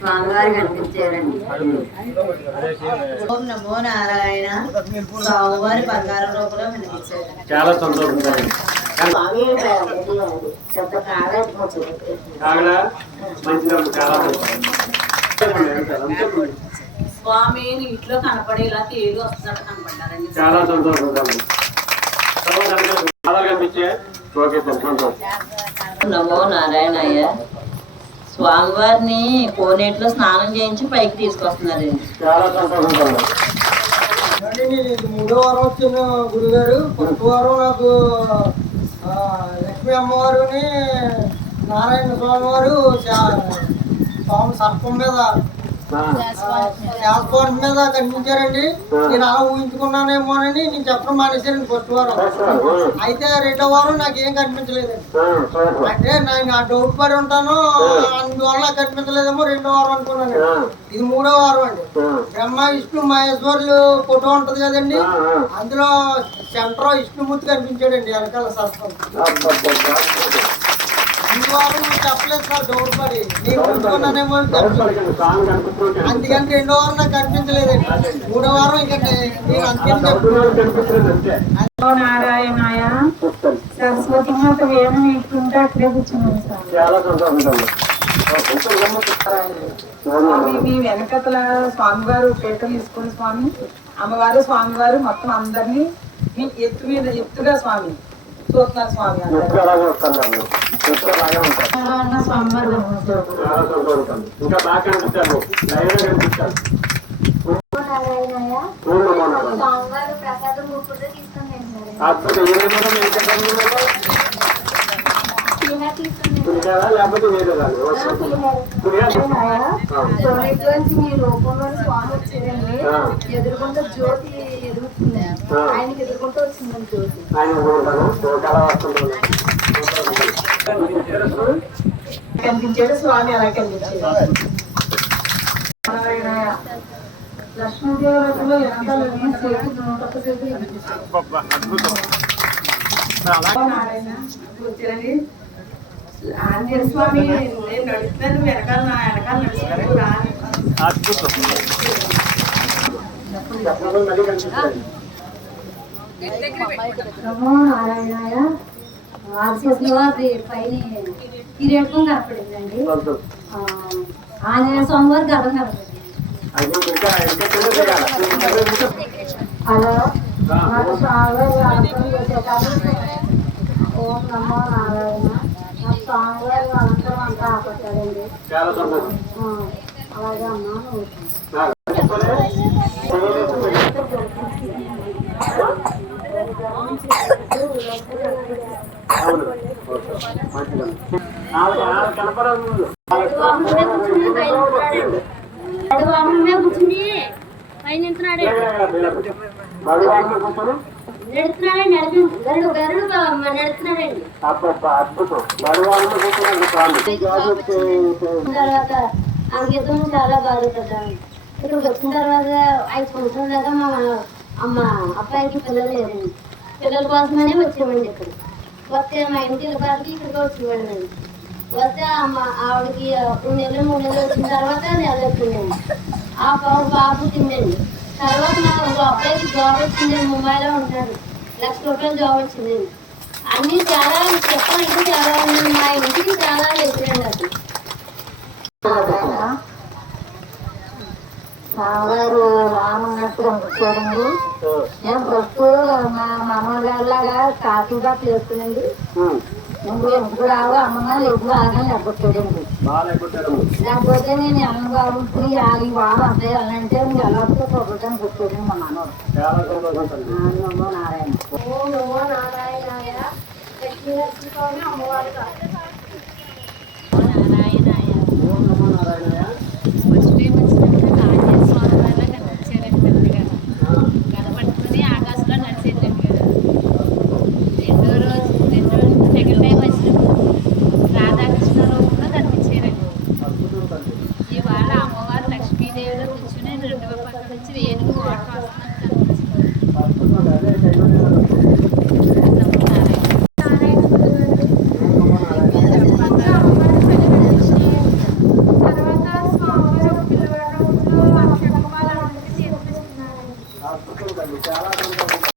స్వామివారు కనిపించారండి. ఓం నమో నారాయణ. స్వామివారి బంగారం రూపంలో కనిపించారు. చాలా సంతోషం. స్వామి ఇంట్లో కనపడేలా తేలు వస్తున్నట్టు కనపడ్డారండి. చాలా సంతోషం. నమో నారాయణయ్య. స్వామివారిని కోనేటిలో స్నానం చేయించి పైకి తీసుకొస్తున్నారండి. చాలా సంతోషం. మూడో వారం వచ్చిన గురుగారు, ఫస్ట్ వారం నాకు లక్ష్మీ అమ్మవారిని నారాయణ స్వామి వారు స్వామి సర్పం మీద శాస్త్రం మీద కనిపించారండి. నేను అలా ఊహించుకున్నానేమోనని నేను చెప్పడం మానేశానండి ఫస్ట్ వారం. అయితే రెండో వారం నాకేం కనిపించలేదండి. అంటే నేను ఆ డౌట్ పడి ఉంటాను, అందువల్ల కనిపించలేదేమో రెండో వారం అనుకున్నాను. ఇది మూడో వారం అండి. బ్రహ్మ విష్ణు మహేశ్వరులు ఫోటో ఉంటది కదండి, అందులో సెంటర్ విష్ణుమూర్తి కనిపించాడండి వెనకాల సర్పం. అందువల్ల చెప్పలేదు సార్, డౌట్ పడి నేను ఊహించుకున్నానేమో అందుకని రెండో వారం నాకు కనిపించలేదండి. మూడో వారం ఇంకా నేను అంతేం చెప్తున్నాను. నారాయణాయ. సరస్వతి మాత వేదం ఎక్కుంటే అక్కడే కూర్చున్నాను సార్. మీ వెనకతల స్వామివారు పీట తీసుకుని స్వామి, అమ్మవారు స్వామివారు మొత్తం అందరినీ మీ ఎత్తు మీద ఎత్తుగా స్వామి చూస్తున్నారు. స్వామి ఇంకా బాగా కనిపించారు. లేకపోతే మీ రూపంలో స్వామి వచ్చారండి. ఎదురుకుంటే జ్యోతి ఎదుగుతుంది, ఆయనకి ఎదురుకుంటూ వచ్చిందండి జ్యోతి. కనిపించాడు స్వామి, అలా కనిపించాడు. లక్ష్మీదేవతలో వెనకాల వచ్చారండి. ఆంజనేయ స్వామి నేను నడుస్తున్నాను, వెనకాల నా వెనకాల నడుస్తున్నాను. నమో నారాయణాయ. ఆదిశేషుల పైన కిరీటం కనపడిందండి. ఆంజనేయ స్వామి వారి గర్భం కనపడింది. హలో, నాకు స్వామివారి ఓం నమో నారాయణ. నాకు స్వామివారి అలంకరం అంతా ఆపట్టాడండి. అలాగే అన్నాను. కూర్చుని పైన నడుస్తున్నాడండి. తర్వాత అంకితం చాలా బాధపడ్డాను. ఇక్కడికి వచ్చిన తర్వాత 5 సంవత్సరాల దాకా మా అబ్బాయికి పిల్లలు లేరండి. పిల్లల కోసమనే వచ్చామండి. ఇక్కడ వస్తే మా ఇంటి బాధకి ఇక్కడికి వచ్చేవాళ్ళండి. వస్తే ఆవిడకి 2 నెలలు 3 నెలలు వచ్చిన తర్వాత నెల వచ్చిందండి. ఆ బాబు తిందండి. తర్వాత నాకు అబ్బాయికి జాబ్ వచ్చిందండి. ముంబైలో ఉంటాడు. ₹1,00,000 జాబ్ వచ్చిందండి. అన్నీ చాలా చెప్పాలంటే చాలా ఉన్నాయి. మా ఇంటికి చాలా ఎదురండి అది. స్వామివారు రానున్నట్టుగా వచ్చాడండి. నేను ఫస్ట్ మా మామగారిలాగా కాఫీగా చేస్తుందండి. నువ్వు ఎందుకు రావు అమ్మగా ఎప్పుడు ఆగా లేకపోతాడండి. లేకపోతే నేను అమ్మగారు ఇప్పుడు 5 వారం వస్తాయి అంటే నువ్వు ఎలా వస్తే చూడటానికి వచ్చాడండి మా నాన్నవారు. నమో నారాయణ. ఓం నమో నారాయణాయ. లక్ష్మీ స్వామి అమ్మవారు లక్ష్మీదేవిలో కూర్చుని 2 పక్కల నుంచి ఏనుగు వాటర్ వస్తున్నట్టు కనిపిస్తుంది. బాగుందండి చాలా